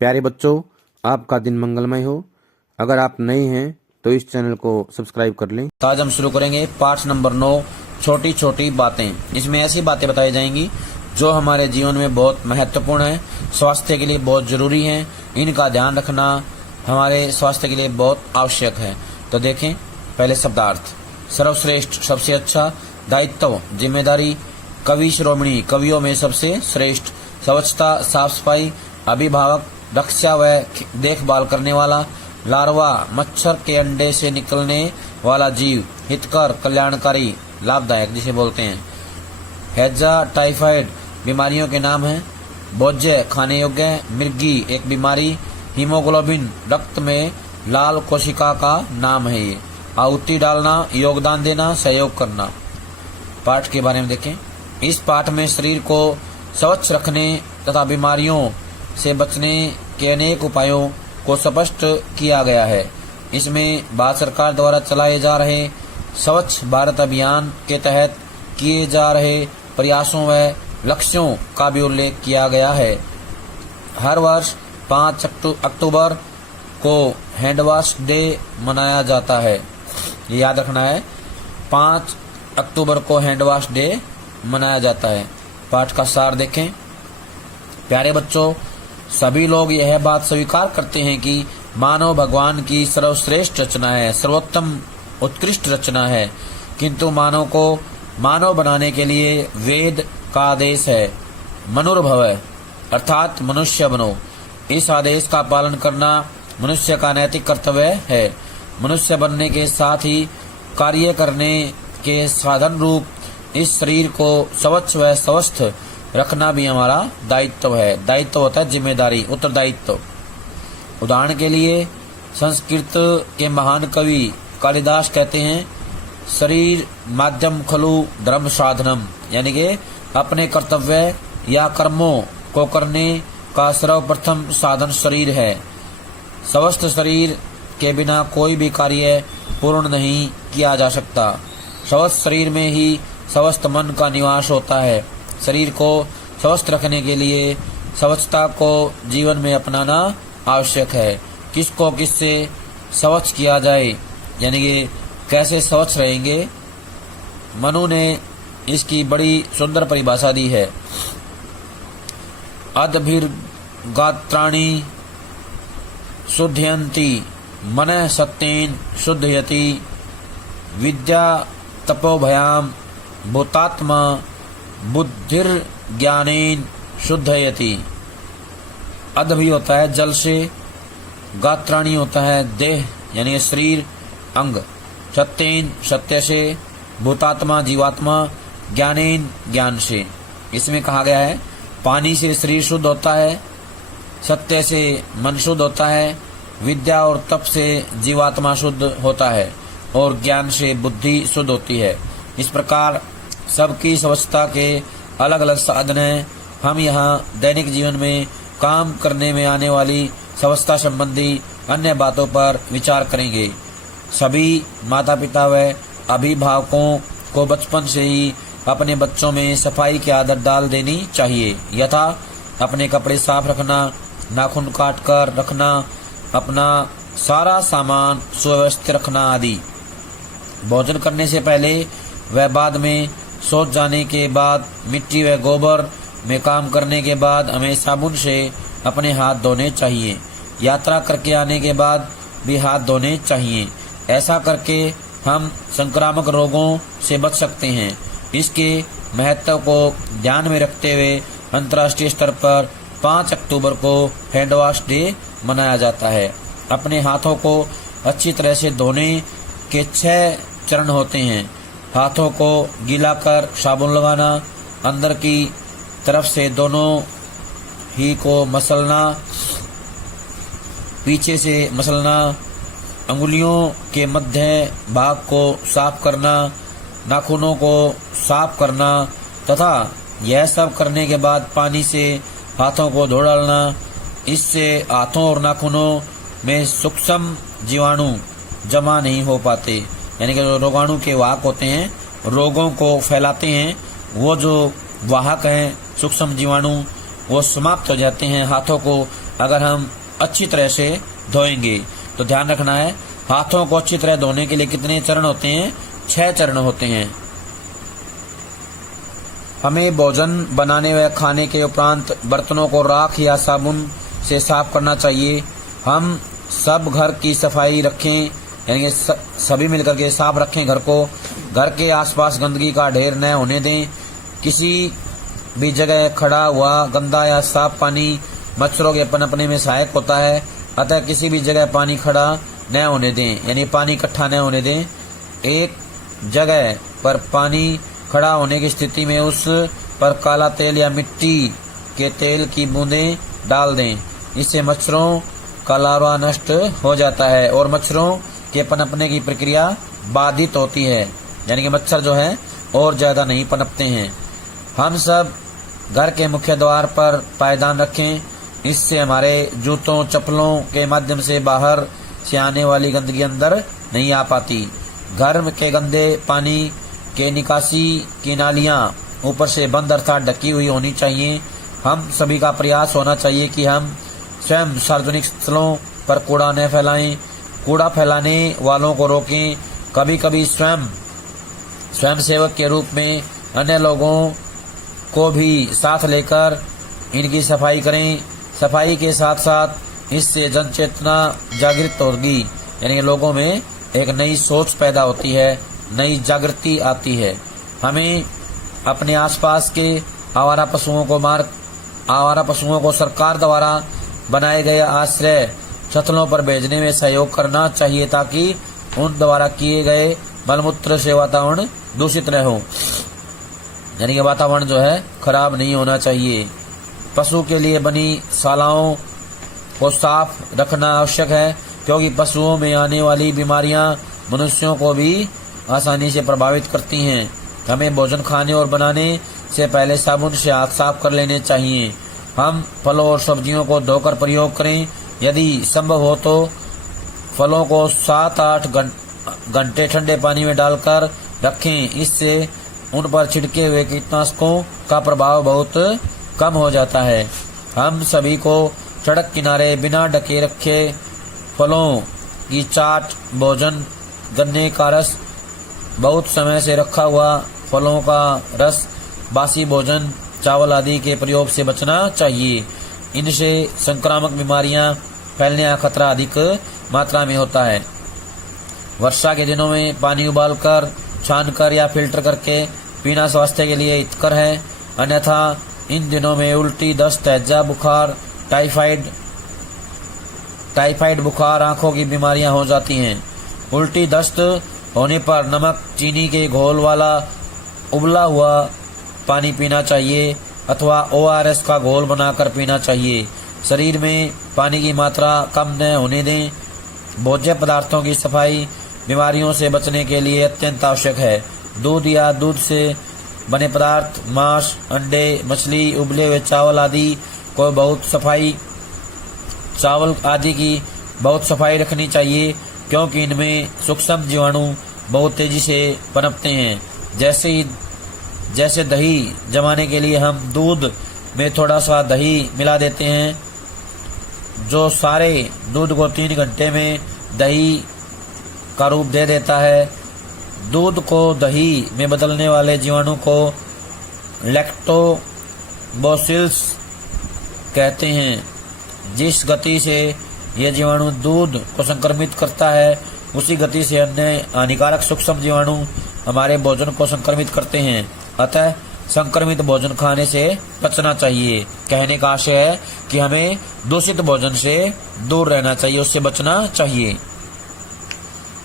प्यारे बच्चों, आपका दिन मंगलमय हो। अगर आप नए हैं तो इस चैनल को सब्सक्राइब कर लें। आज हम शुरू करेंगे पाठ नंबर 9, छोटी छोटी बातें। इसमें ऐसी बातें बताई जाएंगी जो हमारे जीवन में बहुत महत्वपूर्ण है, स्वास्थ्य के लिए बहुत जरूरी है। इनका ध्यान रखना हमारे स्वास्थ्य के लिए बहुत आवश्यक है। तो देखें, पहले शब्दार्थ। सर्वश्रेष्ठ, सबसे अच्छा। दायित्व, जिम्मेदारी। कवि शिरोमणि, कवियों में सबसे श्रेष्ठ। स्वच्छता, साफ सफाई। अभिभावक, रक्षा व देखभाल करने वाला। लार्वा, मच्छर के अंडे से निकलने वाला जीव। हितकर, कल्याणकारी, लाभदायक जिसे बोलते हैं। हैजा, टाइफाइड, बीमारियों के नाम हैं। भोज्य, खाने योग्य। मृगी, एक बीमारी। हीमोग्लोबिन, रक्त में लाल कोशिका का नाम है। ये आहुति डालना, योगदान देना, सहयोग करना। पाठ के बारे में देखें। इस पाठ में शरीर को स्वच्छ रखने तथा बीमारियों से बचने के अनेक उपायों को स्पष्ट किया गया है। इसमें भारत सरकार द्वारा चलाए जा रहे स्वच्छ भारत अभियान के तहत किए जा रहे प्रयासों व लक्ष्यों का भी उल्लेख किया गया है। हर वर्ष 5 अक्टूबर को हैंड वॉश डे मनाया जाता है। ये याद रखना है, 5 अक्टूबर को हैंड वॉश डे मनाया जाता है। पाठ का सार देखें। प्यारे बच्चों, सभी लोग यह बात स्वीकार करते हैं कि मानव भगवान की सर्वश्रेष्ठ रचना है, सर्वोत्तम उत्कृष्ट रचना है। किंतु मानव को मानव बनाने के लिए वेद का आदेश है, मनुर्भव, अर्थात मनुष्य बनो। इस आदेश का पालन करना मनुष्य का नैतिक कर्तव्य है। मनुष्य बनने के साथ ही कार्य करने के साधन रूप इस शरीर को स्वच्छ व स्वस्थ रखना भी हमारा दायित्व है। दायित्व होता है जिम्मेदारी, उत्तरदायित्व। उदाहरण के लिए संस्कृत के महान कवि कालिदास कहते हैं, शरीर माध्यम खलु धर्म साधनम, यानी कि अपने कर्तव्य या कर्मों को करने का सर्वप्रथम साधन शरीर है। स्वस्थ शरीर के बिना कोई भी कार्य पूर्ण नहीं किया जा सकता। स्वस्थ शरीर में ही स्वस्थ मन का निवास होता है। शरीर को स्वस्थ रखने के लिए स्वच्छता को जीवन में अपनाना आवश्यक है। किसको किससे स्वच्छ किया जाए, यानी कि कैसे स्वच्छ रहेंगे, मनु ने इसकी बड़ी सुंदर परिभाषा दी है। अदभिर्गात्राणि शुद्धयन्ति, मनः सत्येन शुद्धयति, विद्या तपोभयाम भूतात्मा बुद्धिर्ज्ञानेन शुद्धयति। अध भी होता है जल से, गात्राणी होता है देह यानी शरीर, अंग। सत्येन, सत्य से। भूतात्मा, जीवात्मा। ज्ञानेन, ज्ञान से। इसमें कहा गया है पानी से शरीर शुद्ध होता है, सत्य से मन शुद्ध होता है, विद्या और तप से जीवात्मा शुद्ध होता है और ज्ञान से बुद्धि शुद्ध होती है। इस प्रकार सबकी स्वच्छता के अलग अलग साधन हैं। हम यहाँ दैनिक जीवन में काम करने में आने वाली स्वच्छता संबंधी अन्य बातों पर विचार करेंगे। सभी माता पिता व अभिभावकों को बचपन से ही अपने बच्चों में सफाई की आदत डाल देनी चाहिए, यथा अपने कपड़े साफ रखना, नाखून काट कर रखना, अपना सारा सामान सुव्यवस्थित रखना आदि। भोजन करने से पहले व बाद में, सोच जाने के बाद, मिट्टी व गोबर में काम करने के बाद हमें साबुन से अपने हाथ धोने चाहिए। यात्रा करके आने के बाद भी हाथ धोने चाहिए। ऐसा करके हम संक्रामक रोगों से बच सकते हैं। इसके महत्व को ध्यान में रखते हुए अंतर्राष्ट्रीय स्तर पर 5 अक्टूबर को हैंड वॉश डे मनाया जाता है। अपने हाथों को अच्छी तरह से धोने के 6 चरण होते हैं। हाथों को गीला कर साबुन लगाना, अंदर की तरफ से दोनों ही को मसलना, पीछे से मसलना, अंगुलियों के मध्य भाग को साफ करना, नाखूनों को साफ करना तथा यह सब करने के बाद पानी से हाथों को धो डालना। इससे हाथों और नाखूनों में सूक्ष्म जीवाणु जमा नहीं हो पाते, यानी कि जो रोगाणु के वाहक होते हैं, रोगों को फैलाते हैं, वो जो वाहक हैं सूक्ष्म जीवाणु, वो समाप्त हो जाते हैं। हाथों को अगर हम अच्छी तरह से धोएंगे। तो ध्यान रखना है, हाथों को अच्छी तरह धोने के लिए कितने चरण होते हैं? 6 चरण होते हैं। हमें भोजन बनाने व खाने के उपरांत बर्तनों को राख या साबुन से साफ करना चाहिए। हम सब घर की सफाई रखें, यानी कि सभी मिलकर के साफ रखें घर को। घर के आसपास गंदगी का ढेर न होने दें। किसी भी जगह खड़ा हुआ गंदा या साफ पानी मच्छरों के पनपने में सहायक होता है, अतः किसी भी जगह पानी खड़ा न होने दें, यानी पानी इकट्ठा न होने दें। एक जगह पर पानी खड़ा होने की स्थिति में उस पर काला तेल या मिट्टी के तेल की बूंदें डाल दें। इससे मच्छरों का लार्वा नष्ट हो जाता है और मच्छरों के पनपने की प्रक्रिया बाधित होती है, यानी कि मच्छर जो है और ज्यादा नहीं पनपते हैं। हम सब घर के मुख्य द्वार पर पायदान रखें, इससे हमारे जूतों चप्पलों के माध्यम से बाहर से आने वाली गंदगी अंदर नहीं आ पाती। घर के गंदे पानी के निकासी की नालियां ऊपर से बंद अर्थात ढकी हुई होनी चाहिए। हम सभी का प्रयास होना चाहिए कि हम स्वयं सार्वजनिक स्थलों पर कूड़ा न फैलाएं, कूड़ा फैलाने वालों को रोकें। कभी कभी स्वयं सेवक के रूप में अन्य लोगों को भी साथ लेकर इनकी सफाई करें। सफाई के साथ साथ इससे जन चेतना जागृत होगी, यानी लोगों में एक नई सोच पैदा होती है, नई जागृति आती है। हमें अपने आसपास के आवारा पशुओं को सरकार द्वारा बनाए गए आश्रय स्थलों पर भेजने में सहयोग करना चाहिए, ताकि उन द्वारा किए गए मलमूत्र से वातावरण दूषित न हो, यानी कि वातावरण जो है खराब नहीं होना चाहिए। पशु के लिए बनी शालाओं को साफ रखना आवश्यक है, क्योंकि पशुओं में आने वाली बीमारियां मनुष्यों को भी आसानी से प्रभावित करती हैं। हमें भोजन खाने और बनाने से पहले साबुन से हाथ साफ कर लेने चाहिए। हम फलों और सब्जियों को धोकर प्रयोग करें। यदि संभव हो तो फलों को 7-8 घंटे ठंडे पानी में डालकर रखें, इससे उन पर छिड़के हुए कीटनाशकों का प्रभाव बहुत कम हो जाता है। हम सभी को सड़क किनारे बिना ढके रखे फलों की चाट, भोजन, गन्ने का रस, बहुत समय से रखा हुआ फलों का रस, बासी भोजन, चावल आदि के प्रयोग से बचना चाहिए। इनसे संक्रामक बीमारियां फैलने का खतरा अधिक मात्रा में होता है। वर्षा के दिनों में पानी उबालकर, छानकर या फिल्टर करके पीना स्वास्थ्य के लिए हितकर है, अन्यथा इन दिनों में उल्टी, दस्त, हैजा बुखार, टाइफाइड बुखार, आंखों की बीमारियां हो जाती हैं। उल्टी दस्त होने पर नमक चीनी के घोल वाला उबला हुआ पानी पीना चाहिए अथवा ORS का घोल बनाकर पीना चाहिए। शरीर में पानी की मात्रा कम न होने दें। भोज्य पदार्थों की सफाई बीमारियों से बचने के लिए अत्यंत आवश्यक है। दूध या दूध से बने पदार्थ, मांस, अंडे, मछली, उबले हुए चावल आदि को चावल आदि की बहुत सफाई रखनी चाहिए, क्योंकि इनमें सूक्ष्म जीवाणु बहुत तेजी से पनपते हैं। जैसे दही जमाने के लिए हम दूध में थोड़ा सा दही मिला देते हैं, जो सारे दूध को 3 घंटे में दही का रूप दे देता है। दूध को दही में बदलने वाले जीवाणु को लैक्टोबैसिलस कहते हैं। जिस गति से यह जीवाणु दूध को संक्रमित करता है, उसी गति से अन्य हानिकारक सूक्ष्म जीवाणु हमारे भोजन को संक्रमित करते हैं। अतः संक्रमित भोजन खाने से बचना चाहिए। कहने का आशय है कि हमें दूषित भोजन से दूर रहना चाहिए, उससे बचना चाहिए।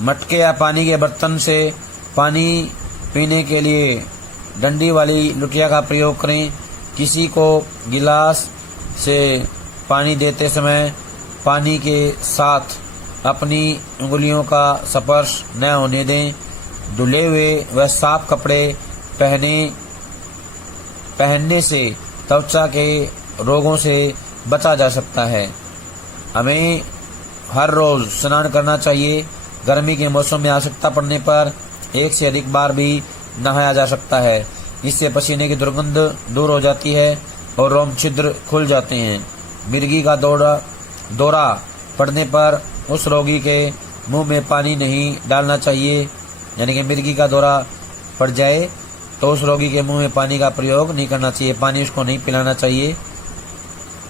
मटके या पानी के बर्तन से पानी पीने के लिए डंडी वाली लुटिया का प्रयोग करें। किसी को गिलास से पानी देते समय पानी के साथ अपनी उंगलियों का स्पर्श न होने दें। धुले हुए व साफ कपड़े पहनने से त्वचा के रोगों से बचा जा सकता है। हमें हर रोज स्नान करना चाहिए। गर्मी के मौसम में आवश्यकता पड़ने पर 1 से अधिक बार भी नहाया जा सकता है। इससे पसीने की दुर्गंध दूर हो जाती है और रोम छिद्र खुल जाते हैं। मिर्गी का दौरा पड़ने पर उस रोगी के मुंह में पानी नहीं डालना चाहिए। यानी कि मिर्गी का दौरा पड़ जाए तो उस रोगी के मुंह में पानी का प्रयोग नहीं करना चाहिए, पानी उसको नहीं पिलाना चाहिए।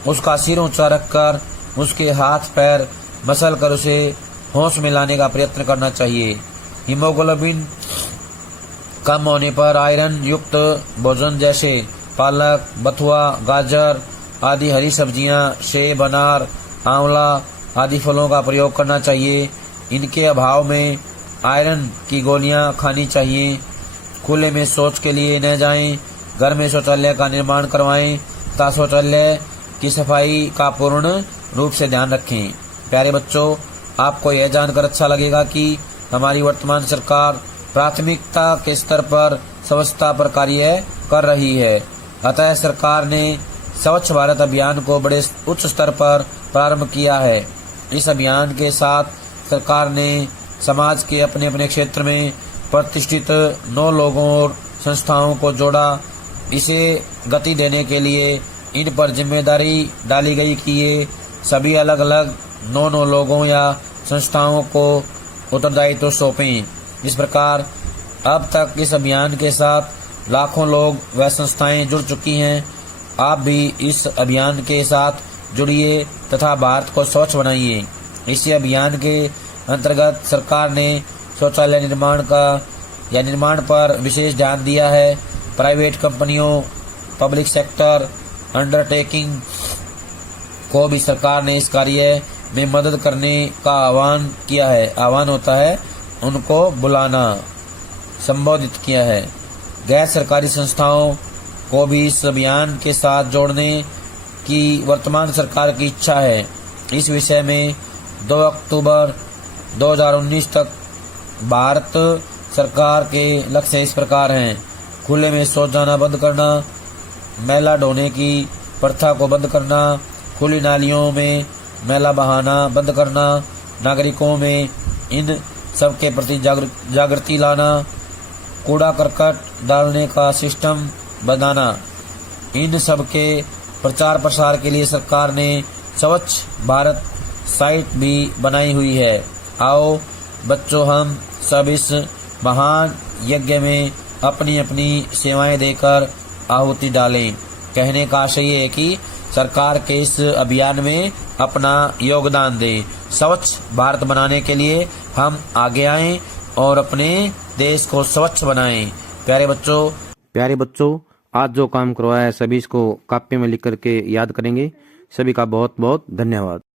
उसका सिर ऊंचा रखकर उसके हाथ पैर मसल कर उसे होश में लाने का प्रयत्न करना चाहिए। हीमोग्लोबिन कम होने पर आयरन युक्त भोजन जैसे पालक, बथुआ, गाजर आदि हरी सब्जियां, सेब, अनार, आंवला आदि फलों का प्रयोग करना चाहिए। इनके अभाव में आयरन की गोलियां खानी चाहिए। खुले में शौच के लिए न जाएं। घर में शौचालय का निर्माण करवाएं तथा शौचालय की सफाई का पूर्ण रूप से ध्यान रखें। प्यारे बच्चों, आपको यह जानकर अच्छा लगेगा कि हमारी वर्तमान सरकार प्राथमिकता के स्तर पर स्वच्छता पर कार्य कर रही है। अतः सरकार ने स्वच्छ भारत अभियान को बड़े उच्च स्तर पर प्रारंभ किया है। इस अभियान के साथ सरकार ने समाज के अपने अपने क्षेत्र में प्रतिष्ठित 9 लोगों और संस्थाओं को जोड़ा। इसे गति देने के लिए इन पर जिम्मेदारी डाली गई कि ये सभी अलग अलग 9 लोगों या संस्थाओं को उत्तरदायित्व सौंपें। इस प्रकार अब तक इस अभियान के साथ लाखों लोग व संस्थाएं जुड़ चुकी हैं। आप भी इस अभियान के साथ जुड़िए तथा भारत को स्वच्छ बनाइए। इसी अभियान के अंतर्गत सरकार ने शौचालय निर्माण पर विशेष ध्यान दिया है। प्राइवेट कंपनियों, पब्लिक सेक्टर अंडरटेकिंग को भी सरकार ने इस कार्य में मदद करने का आह्वान होता है, उनको बुलाना, संबोधित किया है। गैर सरकारी संस्थाओं को भी इस अभियान के साथ जोड़ने की वर्तमान सरकार की इच्छा है। इस विषय में 2 अक्टूबर 2019 तक भारत सरकार के लक्ष्य इस प्रकार हैं। खुले में शौच जाना बंद करना, मैला ढोने की प्रथा को बंद करना, खुली नालियों में मैला बहाना बंद करना, नागरिकों में इन सब के प्रति जागृति लाना, कूड़ा करकट डालने का सिस्टम बनाना। इन सब के प्रचार प्रसार के लिए सरकार ने स्वच्छ भारत साइट भी बनाई हुई है। आओ बच्चों, हम सब इस महान यज्ञ में अपनी अपनी सेवाएं देकर आहुति डालें। कहने का आशय ये है कि सरकार के इस अभियान में अपना योगदान दें। स्वच्छ भारत बनाने के लिए हम आगे आएं और अपने देश को स्वच्छ बनाएं। प्यारे बच्चों, आज जो काम करवाया है सभी इसको कापी में लिख करके याद करेंगे। सभी का बहुत बहुत धन्यवाद।